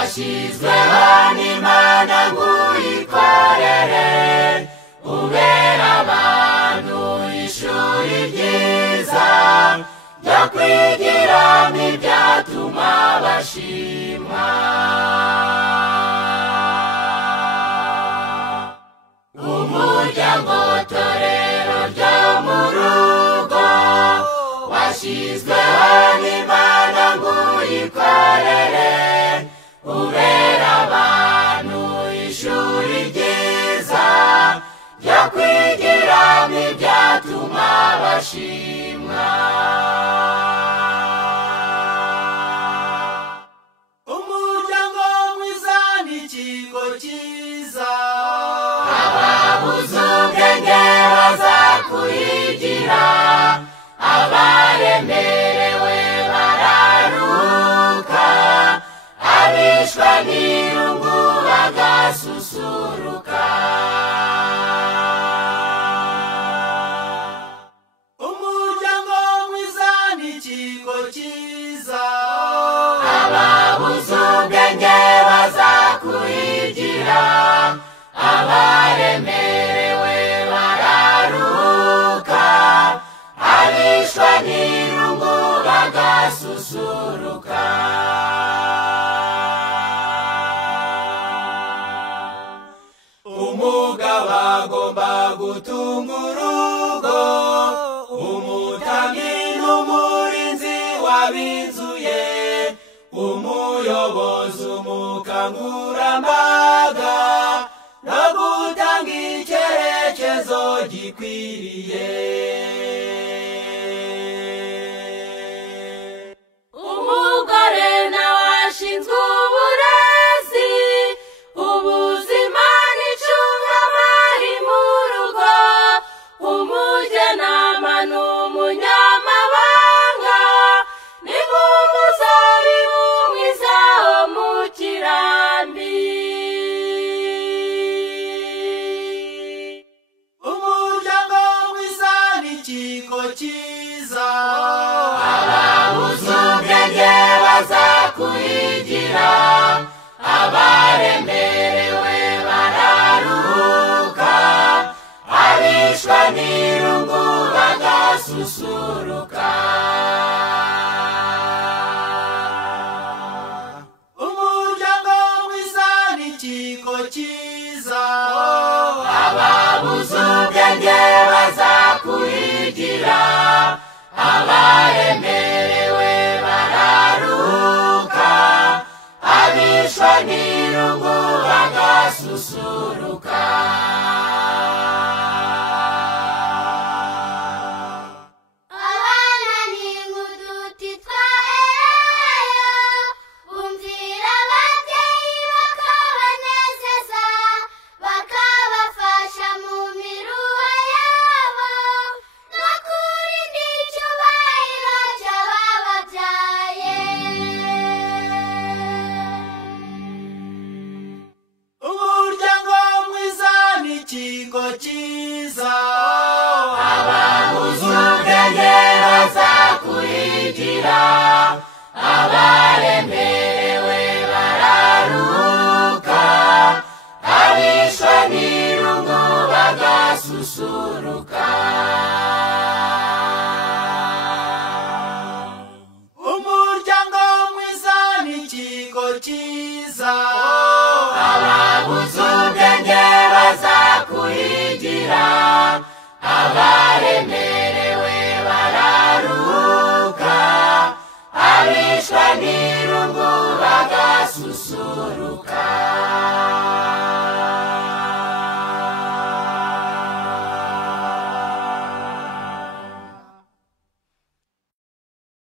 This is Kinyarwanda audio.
washyizweho n'Imana ngo uyikorere, ubera abantu ishuri ryiza ryo kwigiramo ibyatuma bashimwa. Umuryango Torero ryo mu rugo washyizweho n'Imana ngo uyikorere, ubera abantu ishuri ryiza ryo kwigiramo ibyatuma bashimwa. Umuryango mwiza n'ikigo cyiza, ababuze ubwenge bazakuyigira, abaremerewe bararuka, abishwe n'irungu bagasusuruka. umuryango mwiza n'ikigo cyiza, ababuze ubwenge bazakuyigira, abaremerewe bararuka, abishwe n'irungu bagasusuruka. umugabo agomba gutunga urugo, umutambyi n'umurinzi w'ab'inzu ye, umuyobozi umukangurambaga, no gutanga icyerekezo gikwiriye. Umugore nawe ashinzwe uburezi, ubuzima n'icungamari mu rugo, umujyanama n'umunyamabanga, ni nk'umuzabibu mwiza wo mu kirambi. umuryango mwiza n'ikigo cyiza, ababuze ubwenge bazakuyigira, abaremerewe bararuhuka, abishwe n'irungu bagasusuruka. umuryango mwiza n'ikigo cyiza, ababuze ubwenge bazakuyigira, abaremerewe bararuhuka, abishwe n'irungu bagasusuruka. Abana ni nk'uduti twahereweyo, bumvira ababyeyi bakabanezeza, bakabafasha mu miruho yabo, no kurinda icyubahiro cy'abababyaye. umuryango mwiza n'ikigo cyiza, ababuze ubwenge bazakuyigira, abaremerewe bararuhuka, abishwe n'irungu bagasusuruka. umuryango mwiza n'ikigo cyiza, ababuze ubwenge bazakuyigira, abaremerewe bararuhuka, abishwe n'irungu bagasusuruka.